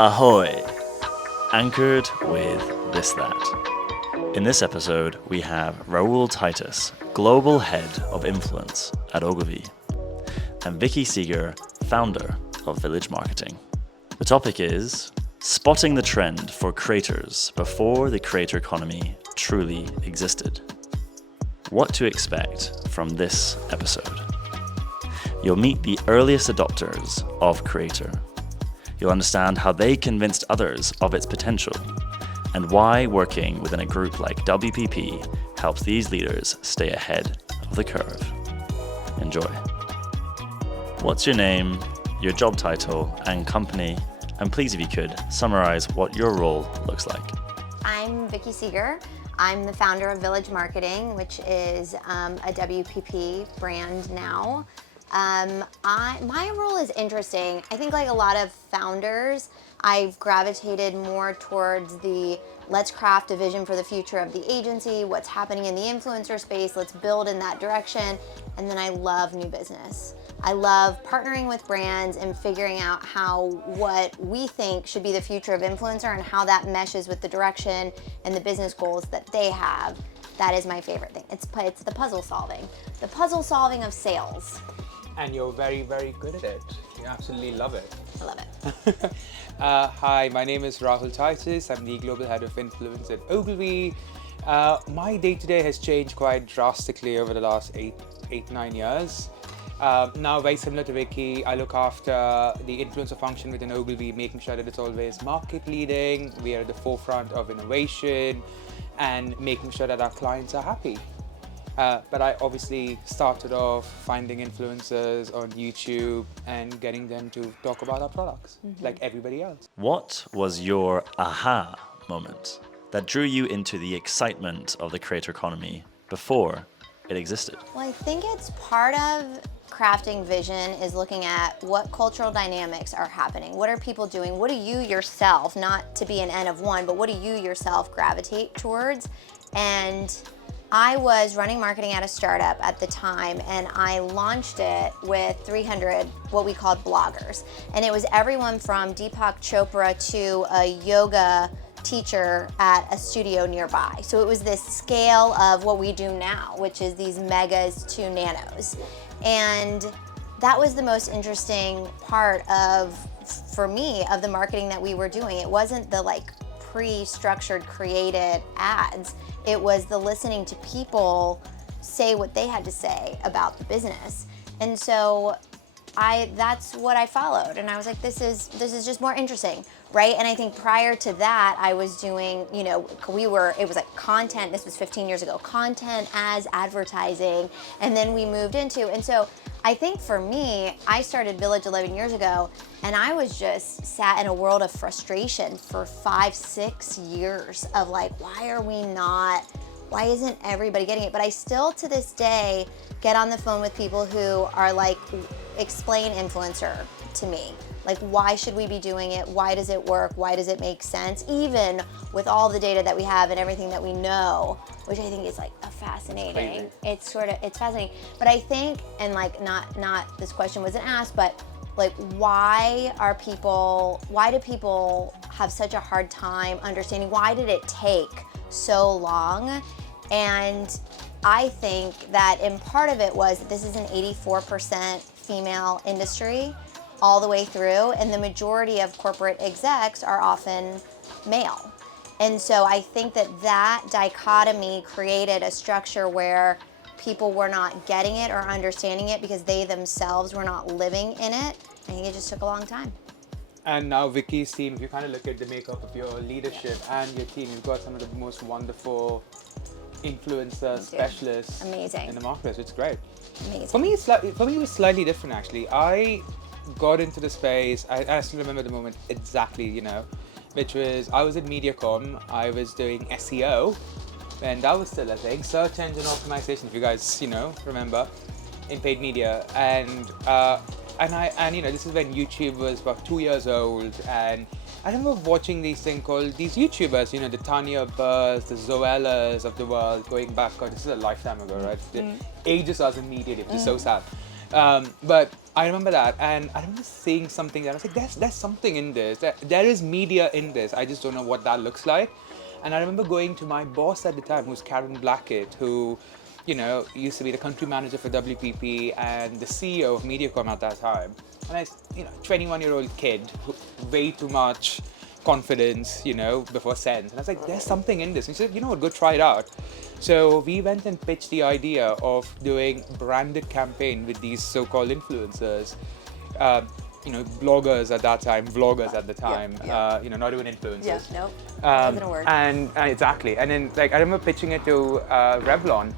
Ahoy! Anchored with ThisThat. In this episode, we have Rahul Titus, Global Head of Influence at Ogilvy, and Vickie Segar, founder of Village Marketing. The topic is spotting the trend for creators before the creator economy truly existed. What to expect from this episode. You'll meet the earliest adopters of Creator. You'll understand how they convinced others of its potential and why working within a group like WPP helps these leaders stay ahead of the curve. Enjoy. What's your name, your job title and company, and please, if you could, summarize what your role looks like. I'm Vickie Segar. I'm the founder of Village Marketing, which is a WPP brand now. My role is interesting. I think like a lot of founders, I've gravitated more towards the let's craft a vision for the future of the agency, what's happening in the influencer space, let's build in that direction. And then I love new business. I love partnering with brands and figuring out how what we think should be the future of influencer and how that meshes with the direction and the business goals that they have. That is my favorite thing. It's the puzzle solving of sales. And you're very, very good at it. You absolutely love it. I love it. Hi, my name is Rahul Titus. I'm the Global Head of Influence at Ogilvy. My day-to-day has changed quite drastically over the last 8-9 years. Now, very similar to Vickie, I look after the influencer function within Ogilvy, making sure that it's always market leading, we are at the forefront of innovation, and making sure that our clients are happy. But I obviously started off finding influencers on YouTube and getting them to talk about our products, like everybody else. What was your aha moment that drew you into the excitement of the creator economy before it existed? Well, I think it's part of crafting vision is looking at what cultural dynamics are happening. What are people doing? What do you yourself, not to be an N of one, but what do you yourself gravitate towards? And I was running marketing at a startup at the time, and I launched it with 300 what we called bloggers. And it was everyone from Deepak Chopra to a yoga teacher at a studio nearby. So it was this scale of what we do now, which is these megas to nanos. And that was the most interesting part for me, of the marketing that we were doing. It wasn't the pre-structured created ads. It was the listening to people say what they had to say about the business. And so that's what I followed. And I was like, this is just more interesting, right? And I think prior to that, I was doing, it was like content, this was 15 years ago, content as advertising. And then we moved into, and so I think for me, I started Village 11 years ago, and I was just sat in a world of frustration for 5-6 years of why isn't everybody getting it? But I still, to this day, get on the phone with people who are like, explain influencer to me. Like, why should we be doing it? Why does it work? Why does it make sense? Even with all the data that we have and everything that we know, which I think is like a fascinating. It's fascinating. But I think, and not this question wasn't asked, but like, why do people have such a hard time understanding? Why did it take so long? And I think that in part of it was this is an 84% female industry all the way through, and the majority of corporate execs are often male. And so I think that dichotomy created a structure where people were not getting it or understanding it because they themselves were not living in it. I think it just took a long time. And now Vickie's team, if you kind of look at the makeup of your leadership and your team, you've got some of the most wonderful influencer specialists Amazing. In the market. It's great. Amazing. For me, it was slightly different actually. I got into the space, I still remember the moment exactly, which was I was at MediaCom, I was doing SEO, and that was still a thing, search engine optimization, if you guys, remember, in paid media. And this is when YouTube was about 2 years old, and I remember watching these YouTubers, the Tanya Burrs, the Zoellas of the world, going back, God, this is a lifetime ago, right? Ages us immediately, which is so sad. But I remember that, and I remember saying something that I was like, there's something in this. There is media in this. I just don't know what that looks like. And I remember going to my boss at the time, who's Karen Blackett, who, used to be the country manager for WPP and the CEO of MediaCom at that time. And I, 21-year-old kid, way too much confidence, before sense. And I was like, there's something in this. And she said, you know what, go try it out. So we went and pitched the idea of doing branded campaign with these so-called influencers, bloggers at that time, vloggers at the time, not even influencers. Yeah, nope. Wasn't a word. And exactly. And then, I remember pitching it to Revlon,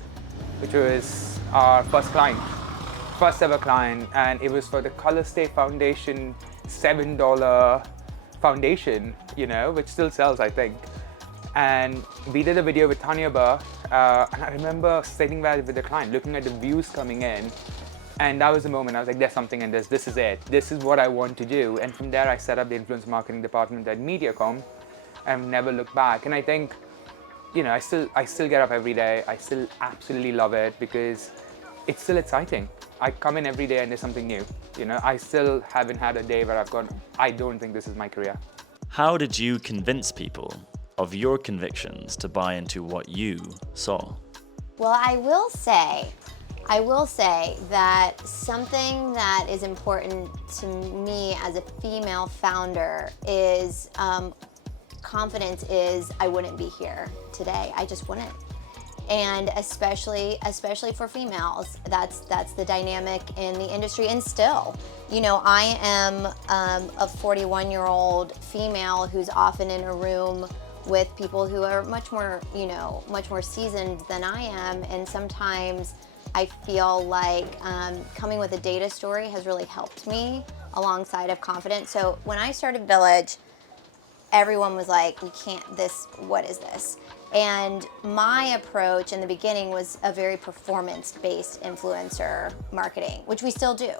which was our first ever client, and it was for the Color Stay Foundation $7 foundation, which still sells, I think. And we did a video with Tanya Burr, and I remember sitting there with the client, looking at the views coming in, and that was the moment I was like, there's something in this, this is it, this is what I want to do. And from there I set up the influence marketing department at MediaCom and never looked back. And I think, I still get up every day, I still absolutely love it because it's still exciting. I come in every day and there's something new. I still haven't had a day where I've gone, I don't think this is my career. How did you convince people of your convictions to buy into what you saw? Well, I will say that something that is important to me as a female founder is confidence is I wouldn't be here today. I just wouldn't. And especially for females, that's the dynamic in the industry. And still, I am a 41-year-old female who's often in a room with people who are much more seasoned than I am. And sometimes I feel like coming with a data story has really helped me alongside of confidence. So when I started Village, everyone was like, what is this? And my approach in the beginning was a very performance-based influencer marketing, which we still do.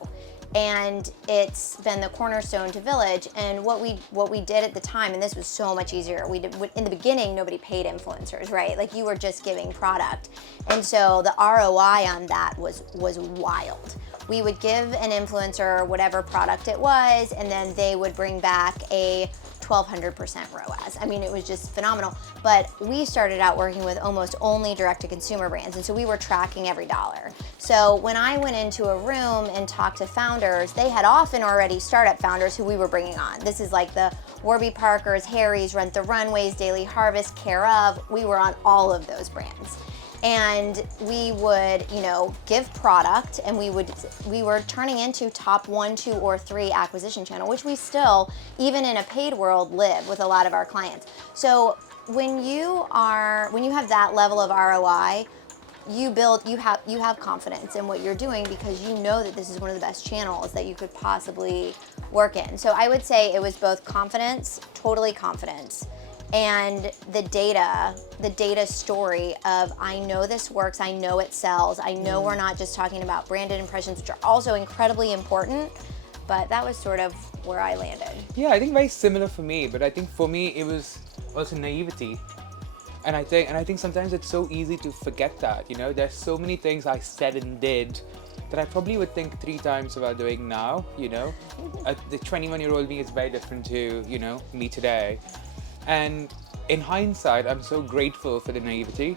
And it's been the cornerstone to Village. And what we did at the time, and this was so much easier, in the beginning, nobody paid influencers, right? Like you were just giving product. And so the ROI on that was wild. We would give an influencer whatever product it was, and then they would bring back a 1,200% ROAS. I mean, it was just phenomenal. But we started out working with almost only direct-to-consumer brands, and so we were tracking every dollar. So when I went into a room and talked to founders, they had often already startup founders who we were bringing on. This is like the Warby Parkers, Harry's, Rent the Runways, Daily Harvest, Care of. We were on all of those brands. And we would, give product, and we were turning into top 1, 2, or 3 acquisition channel, which we still, even in a paid world, live with a lot of our clients. So when you have that level of ROI, you have confidence in what you're doing because you know that this is one of the best channels that you could possibly work in. So I would say it was both confidence, totally confidence, and the data story of I know this works, I know it sells, I know we're not just talking about branded impressions, which are also incredibly important, but that was sort of where I landed. Yeah, I think very similar for me, but I think for me it was also naivety. And I think sometimes it's so easy to forget that, there's so many things I said and did that I probably would think 3 times about doing now, The 21-year-old me is very different to, me today. And in hindsight, I'm so grateful for the naivety,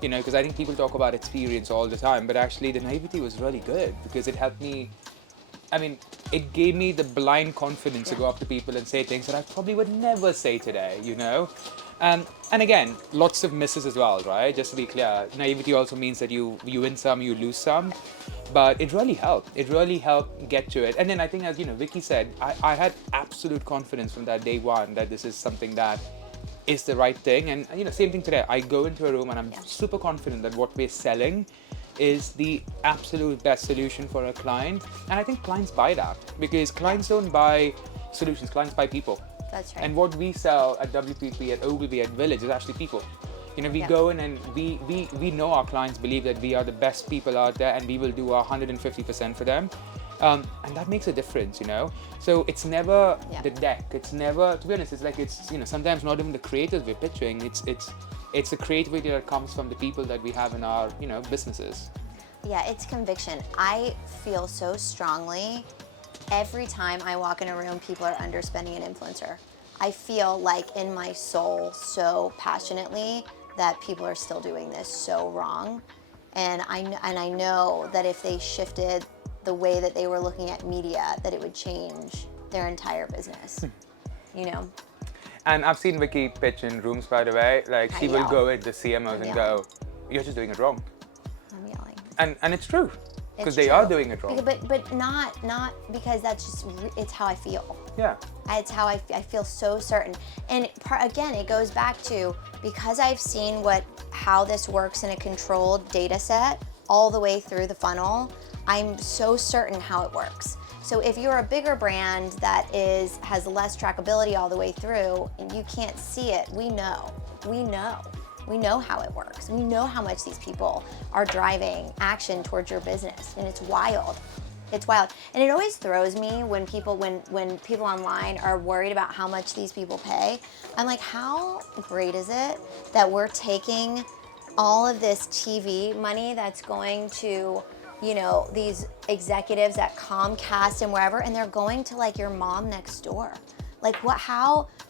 because I think people talk about experience all the time, but actually the naivety was really good because it helped me, it gave me the blind confidence to go up to people and say things that I probably would never say today, And again, lots of misses as well, right? Just to be clear, naivety also means that you win some, you lose some. But it really helped. It really helped get to it. And then I think, as Vickie said, I had absolute confidence from that day one that this is something that is the right thing. And same thing today. I go into a room and I'm super confident that what we're selling is the absolute best solution for a client. And I think clients buy that because clients don't buy solutions, clients buy people. That's right. And what we sell at WPP, at Ogilvy, at Village is actually people. We go in and we know our clients believe that we are the best people out there and we will do our 150% for them. And that makes a difference, So it's never the deck. It's never, to be honest, it's like sometimes not even the creators we're pitching. It's the creativity that comes from the people that we have in our, businesses. Yeah, it's conviction. I feel so strongly every time I walk in a room, people are underspending an influencer. I feel like in my soul so passionately that people are still doing this so wrong. And I know that if they shifted the way that they were looking at media, that it would change their entire business, you know? And I've seen Vickie pitch in rooms, by the way. Like, she will yell. go at the CMOs and yelling. go, "You're just doing it wrong." I'm yelling. And it's true, because It's they are true. doing it wrong. But not because that's just, it's how I feel. Yeah. It's how I feel so certain. And again, it goes back to, because I've seen how this works in a controlled data set all the way through the funnel, I'm so certain how it works. So if you're a bigger brand that has less trackability all the way through and you can't see it, we know how it works. We know how much these people are driving action towards your business, and it's wild. It's wild. And it always throws me when people online are worried about how much these people pay. I'm like, how great is it that we're taking all of this TV money that's going to, these executives at Comcast and wherever, and they're going to like your mom next door. Like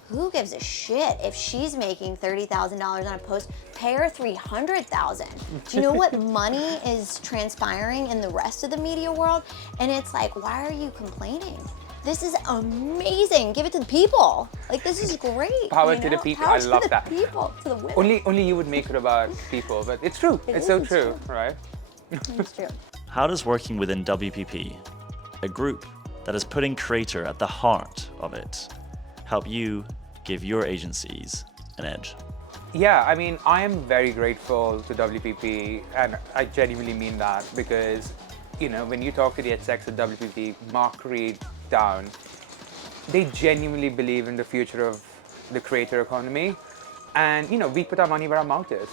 who gives a shit if she's making $30,000 on a post? Pay her $300,000. Do you know what money is transpiring in the rest of the media world? And it's like, why are you complaining? This is amazing. Give it to the people. Like, this is great. Power to the people. Power I love to that. the people, to the women. Only you would make it about people, but it's true. It's so true, right? It's true. How does working within WPP, a group that is putting creator at the heart of it, help you give your agencies an edge? Yeah, I mean, I am very grateful to WPP, and I genuinely mean that, because, when you talk to the execs at WPP, Mark Reed down, they genuinely believe in the future of the creator economy. And, we put our money where our mouth is.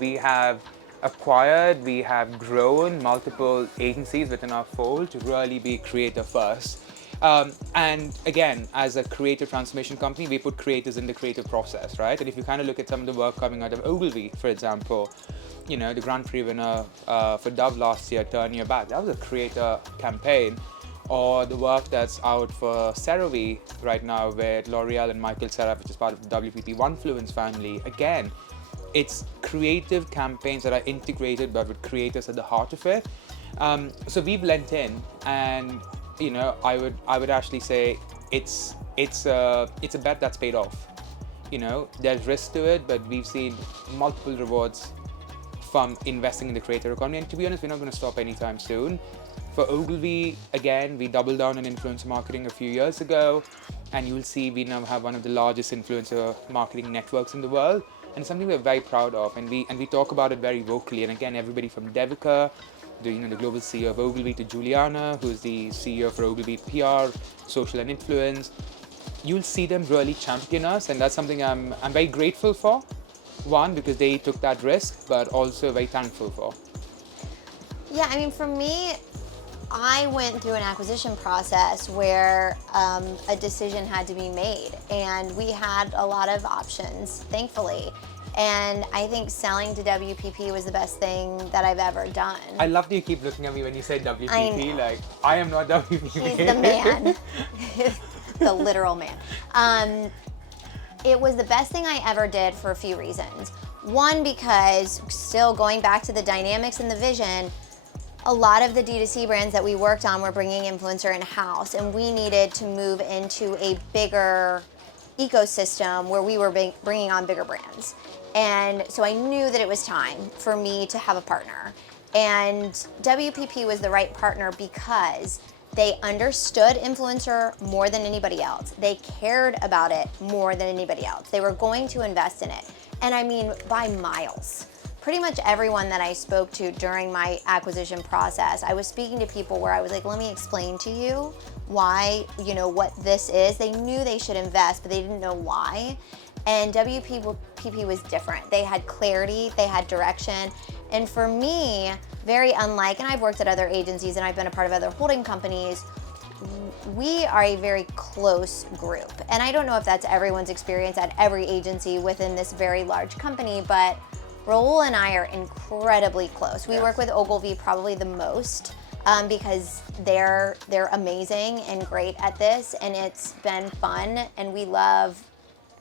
We have acquired, we have grown multiple agencies within our fold to really be creator first. And again, as a creative transformation company, we put creators in the creative process, right? And if you kind of look at some of the work coming out of Ogilvy, for example, the Grand Prix winner for Dove last year, Turn Your Back, that was a creator campaign. Or the work that's out for CeraVe right now with L'Oreal and Michael Seraph, which is part of the WPP OneFluence family. Again, it's creative campaigns that are integrated but with creators at the heart of it. So we've lent in, and I would actually say it's a bet that's paid off. There's risk to it, but we've seen multiple rewards from investing in the creator economy. And to be honest, we're not going to stop anytime soon. For Ogilvy, again, we doubled down on influencer marketing a few years ago, and you'll see we now have one of the largest influencer marketing networks in the world, and it's something we're very proud of, and we talk about it very vocally. And again, everybody from Devika, the global CEO of Ogilvy, to Juliana, who's the CEO for Ogilvy PR, social and influence, you'll see them really champion us, and that's something I'm very grateful for. One, because they took that risk, but also very thankful for. Yeah, I mean, for me, I went through an acquisition process where a decision had to be made, and we had a lot of options, thankfully. And I think selling to WPP was the best thing that I've ever done. I love that you keep looking at me when you say WPP. I know. Like, I am not WPP. He's the man, the literal man. It was the best thing I ever did for a few reasons. One, because still going back to the dynamics and the vision, a lot of the D2C brands that we worked on were bringing influencer in-house, and we needed to move into a bigger ecosystem where we were bringing on bigger brands. And so I knew that it was time for me to have a partner. And WPP was the right partner because they understood influencer more than anybody else. They cared about it more than anybody else. They were going to invest in it. And I mean, by miles. Pretty much everyone that I spoke to during my acquisition process, I was speaking to people where I was like, let me explain to you why, what this is. They knew they should invest, but they didn't know why. And WPP was different. They had clarity, they had direction. And for me, very unlike, and I've worked at other agencies and I've been a part of other holding companies, we are a very close group. And I don't know if that's everyone's experience at every agency within this very large company, but Rahul and I are incredibly close. We Yes. work with Ogilvy probably the most because they're amazing and great at this, and it's been fun, and we love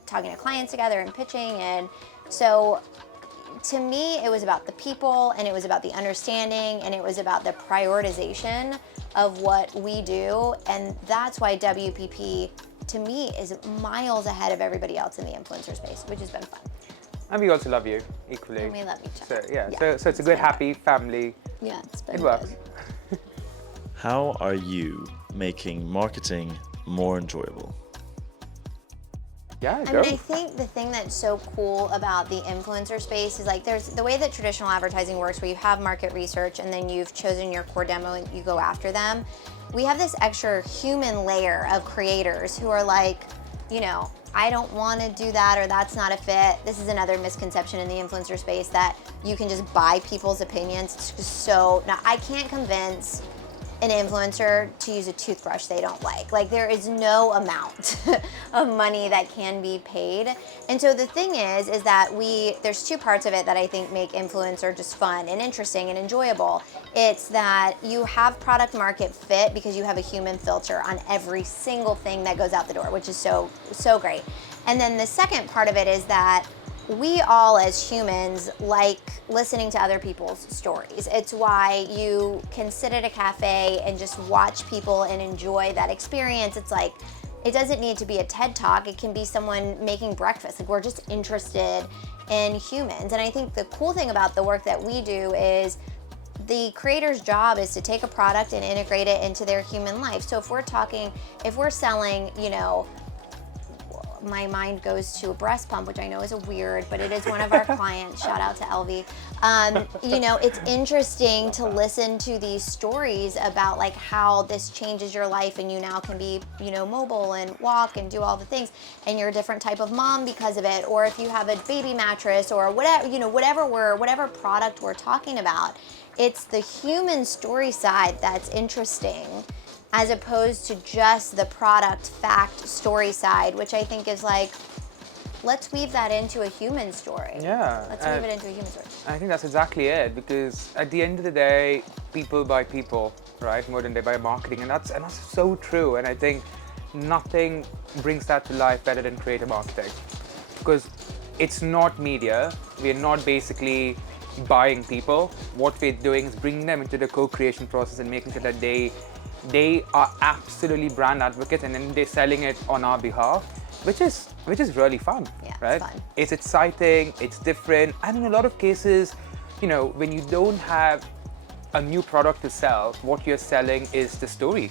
talking to clients together and pitching. And so to me, it was about the people, and it was about the understanding, and it was about the prioritization of what we do. And that's why WPP, to me, is miles ahead of everybody else in the influencer space, which has been fun. And we also love you equally. And we love each So other. yeah, so it's a good, been happy family. Yeah, it's been It works. good. How are you making marketing more enjoyable? Yeah, I go. mean, I think the thing that's so cool about the influencer space is like there's the way that traditional advertising works where you have market research and then you've chosen your core demo and you go after them. We have this extra human layer of creators who are like, you know, I don't want to do that, or that's not a fit. This is another misconception in the influencer space that you can just buy people's opinions. It's just so, now I can't convince an influencer to use a toothbrush they don't like. Like, there is no amount of money that can be paid. And so the thing is that there's two parts of it that I think make influencer just fun and interesting and enjoyable. It's that you have product market fit because you have a human filter on every single thing that goes out the door, which is so great. And then the second part of it is that we all as humans like listening to other people's stories. It's why you can sit at a cafe and just watch people and enjoy that experience. It's like, it doesn't need to be a TED Talk. It can be someone making breakfast. Like, we're just interested in humans. And I think the cool thing about the work that we do is the creator's job is to take a product and integrate it into their human life. So if we're selling, you know, my mind goes to a breast pump, which I know is a weird, but it is one of our clients. Shout out to LV. You know, it's interesting to listen to these stories about like how this changes your life and you now can be, you know, mobile and walk and do all the things, and you're a different type of mom because of it. Or if you have a baby mattress or whatever, you know, whatever product we're talking about, it's the human story side that's interesting, as opposed to just the product fact story side, which I think is like, let's weave that into a human story. Yeah. Let's weave it into a human story. I think that's exactly it, because at the end of the day, people buy people, right? More than they buy marketing, and that's so true. And I think nothing brings that to life better than creative marketing, because it's not media. We're not basically buying people. What we're doing is bringing them into the co-creation process and making sure that they are absolutely brand advocates, and then they're selling it on our behalf, which is really fun. Yeah, right? it's fun. It's exciting, it's different, and in a lot of cases, you know, when you don't have a new product to sell, what you're selling is the story.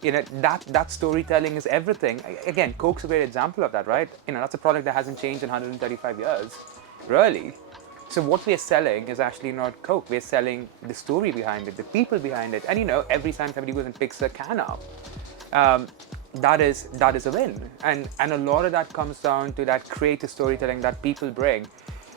You know, that storytelling is everything. Again, Coke's a great example of that, right? You know, that's a product that hasn't changed in 135 years, really. So what we're selling is actually not Coke. We're selling the story behind it, the people behind it. And you know, every time somebody goes and picks a can up, that is a win. And a lot of that comes down to that creative storytelling that people bring.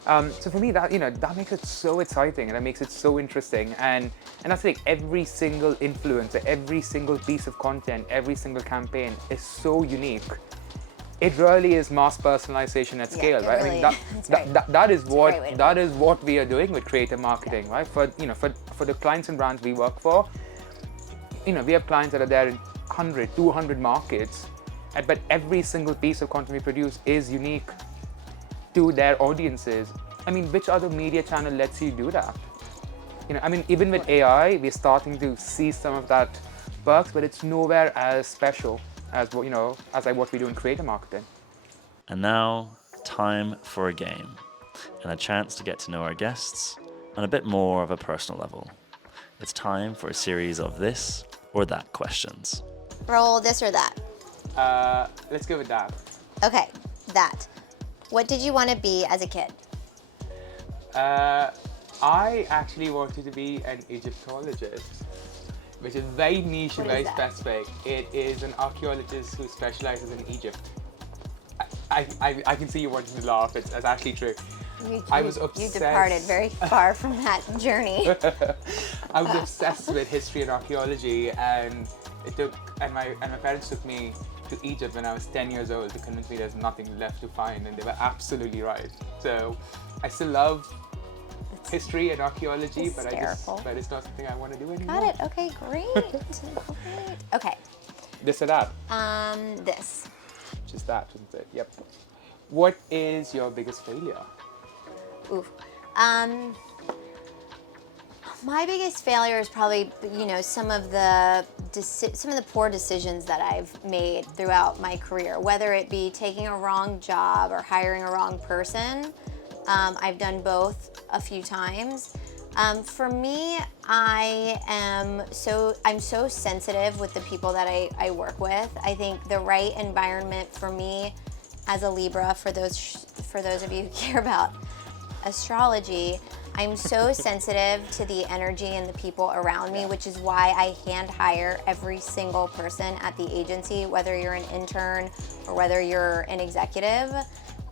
So for me, that makes it so exciting, and that makes it so interesting. And that's like every single influencer, every single piece of content, every single campaign is so unique. It really is mass personalization at scale, right? Really I mean, that is what we are doing with creative marketing, right? For the clients and brands we work for, you know, we have clients that are there in 100, 200 markets, but every single piece of content we produce is unique to their audiences. I mean, which other media channel lets you do that? You know, I mean, even with AI, we're starting to see some of that perks, but it's nowhere as special as what we do in creative marketing. And now, time for a game, and a chance to get to know our guests on a bit more of a personal level. It's time for a series of this or that questions. Roll this or that. Let's go with that. Okay, that. What did you want to be as a kid? I actually wanted to be an Egyptologist, which is very niche and very specific. It is an archaeologist who specializes in Egypt. I can see you wanting to laugh. It's actually true. I was obsessed. You departed very far from that journey. I was obsessed with history and archaeology, and my parents took me to Egypt when I was 10 years old to convince me there's nothing left to find, and they were absolutely right. So I still love history and archaeology, but Hysterical. but it's not something I want to do anymore. Got it. Okay, great. Great. Okay. This or that? This. Just that, isn't it? Yep. What is your biggest failure? Oof. My biggest failure is probably, some of the poor decisions that I've made throughout my career, whether it be taking a wrong job or hiring a wrong person. I've done both a few times. For me, I'm so sensitive with the people that I work with. I think the right environment for me as a Libra, for those of you who care about astrology, I'm so sensitive to the energy and the people around me, which is why I hand hire every single person at the agency, whether you're an intern or whether you're an executive.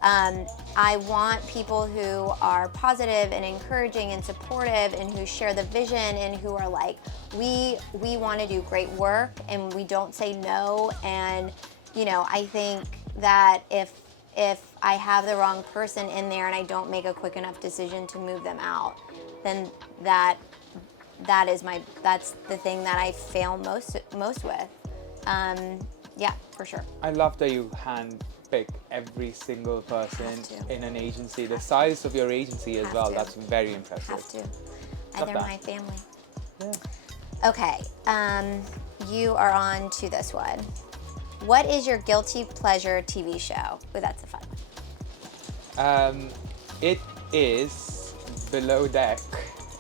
I want people who are positive and encouraging and supportive and who share the vision and who are like, we want to do great work and we don't say no. And, I think that if I have the wrong person in there and I don't make a quick enough decision to move them out, then that's the thing that I fail most with. Yeah, for sure. I love that you handpick every single person in an agency. The size of your agency as well. That's very impressive. Have to. And they're my family. Yeah. Okay, you are on to this one. What is your guilty pleasure TV show? Oh, that's a fun one. It is Below Deck.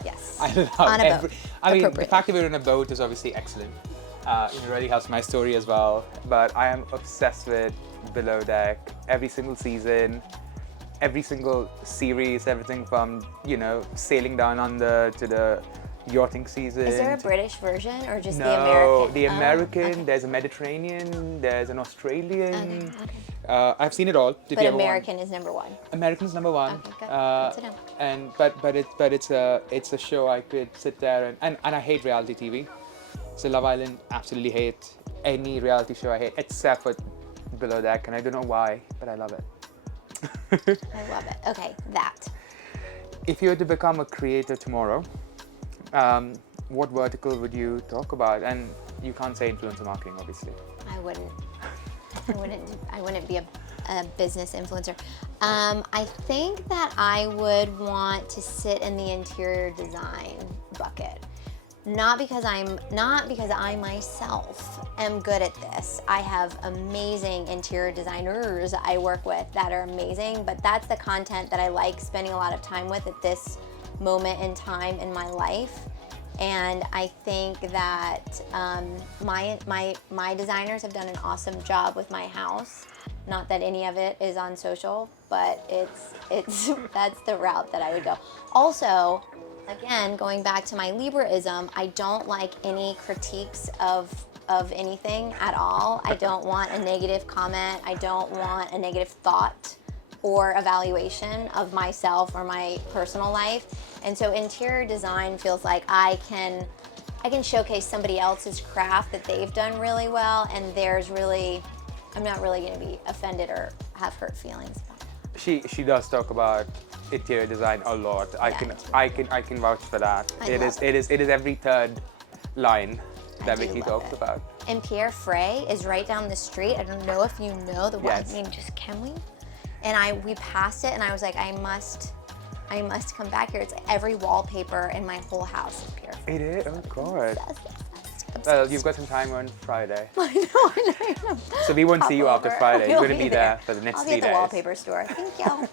Yes. I love On a every. boat. I mean, the Appropriate. fact that we're on a boat is obviously excellent. It really helps my story as well. But I am obsessed with Below Deck. Every single season, every single series, everything from sailing down under to the yachting season. Is there a British version or just the No, American? the American. Oh, okay. There's a Mediterranean. There's an Australian. Okay. I've seen it all. If But you ever want. American is number one. American's number one. Okay, good. Good to know. And but it's a show I could sit there and I hate reality TV. So Love Island, absolutely hate. Any reality show I hate except for Below Deck, and I don't know why, but I love it. I love it. Okay, that. If you were to become a creator tomorrow, what vertical would you talk about? And you can't say influencer marketing, obviously. I wouldn't be a business influencer. I think that I would want to sit in the interior design bucket. Not because I myself am good at this. I have amazing interior designers I work with that are amazing, but that's the content that I like spending a lot of time with at this moment in time in my life. And I think that my designers have done an awesome job with my house. Not that any of it is on social, but it's that's the route that I would go. Also, again, going back to my Libraism, I don't like any critiques of anything at all. I don't want a negative comment. I don't want a negative thought or evaluation of myself or my personal life. And so interior design feels like I can showcase somebody else's craft that they've done really well, and I'm not really going to be offended or have hurt feelings about it. She does talk about interior design a lot. I can vouch for that. It is every third line that do Vickie love talks it. about. And Pierre Frey is right down the street. I don't know if you know the one. Yes. I mean, just can we? And we passed it, and I was like, I must come back here. It's like every wallpaper in my whole house is Pierre Frey. It is? Oh, God. Obsessed. Well, you've got some time on Friday. I know. So we won't see you after Over. Friday. You're I'll going to be there for the next I'll 3 be at the days. wallpaper store. Thank you.